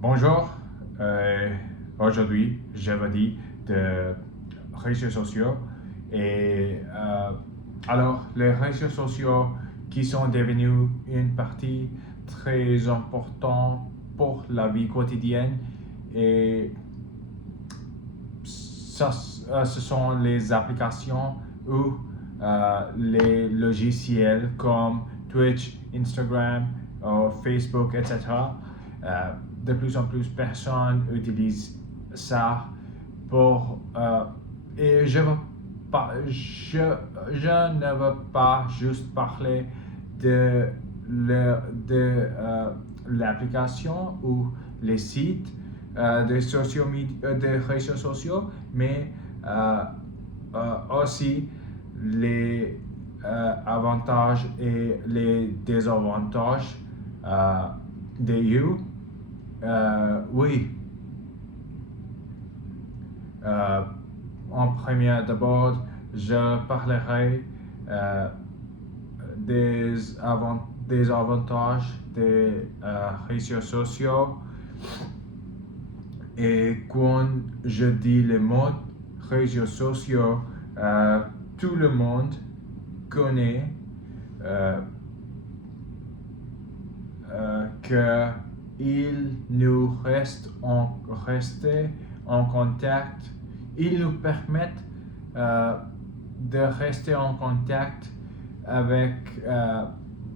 Bonjour, aujourd'hui je vais dire de réseaux sociaux alors les réseaux sociaux qui sont devenus une partie très importante pour la vie quotidienne et ce sont les applications ou les logiciels comme Twitch, Instagram, Facebook, etc. De plus en plus personnes utilisent ça pour et je ne veux pas juste parler de l'application ou les sites des réseaux sociaux, mais aussi les avantages et les désavantages de eux. Oui. En premier d'abord, je parlerai des avantages des réseaux sociaux. Et quand je dis le mot réseaux sociaux, tout le monde connaît qu'il nous reste rester en contact. Ils nous permettent de rester en contact avec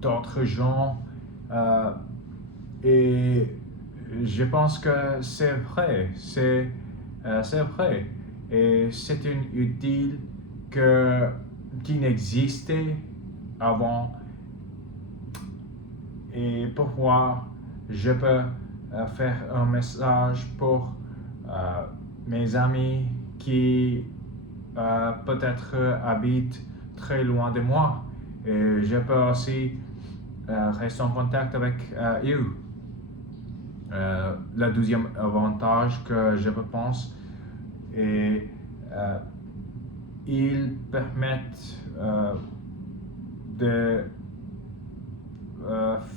d'autres gens et je pense que c'est vrai, c'est vrai et c'est une utile qui n'existait avant et pour moi je peux faire un message pour mes amis qui peut-être habitent très loin de moi et je peux aussi rester en contact avec eux. Le deuxième avantage que je pense est ils permettent de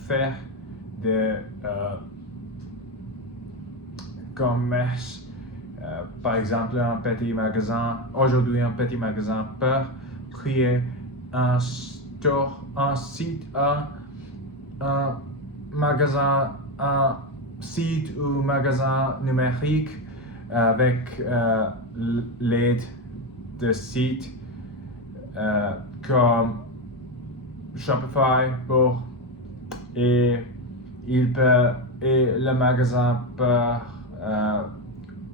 faire des commerces. Par exemple, un petit magasin, aujourd'hui un petit magasin peut créer un store, un site, un magasin, un site ou magasin numérique avec l'aide de sites comme Shopify et le magasin peut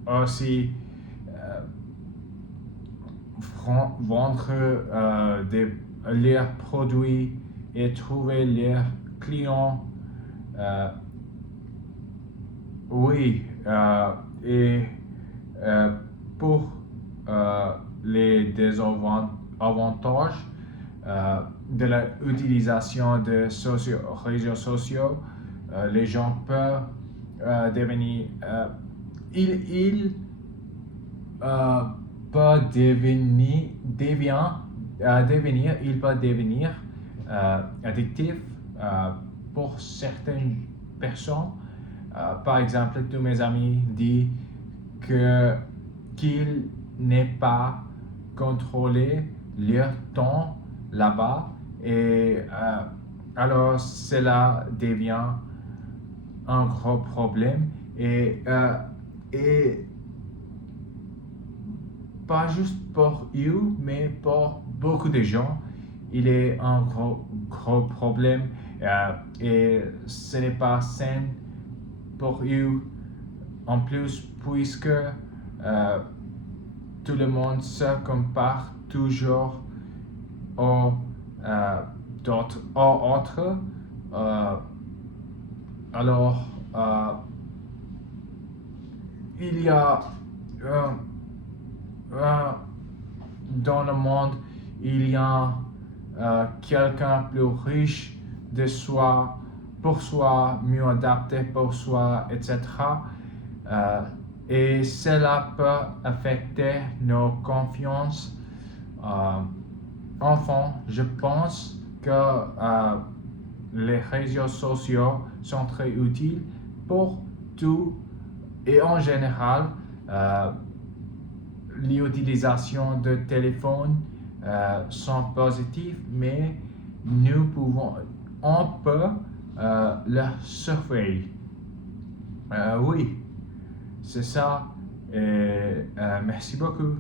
aussi vendre leurs produits et trouver leurs clients. Oui, et pour les désavantages de l'utilisation de réseaux sociaux, les gens peuvent devenir il peut devenir addictif pour certaines personnes. Par exemple, tous mes amis disent qu'ils n'est pas contrôlé leur temps là-bas et alors cela devient un gros problème et pas juste pour eux mais pour beaucoup de gens il est un gros problème et ce n'est pas sain pour eux en plus puisque tout le monde se compare toujours aux autres. Alors, il y a dans le monde, il y a quelqu'un plus riche de soi, pour soi, mieux adapté pour soi, etc. Et cela peut affecter nos confiances. Enfin, je pense que les réseaux sociaux sont très utiles pour tout et en général, l'utilisation de téléphones sont positives, mais on peut le surveiller. Oui, c'est ça. Et merci beaucoup.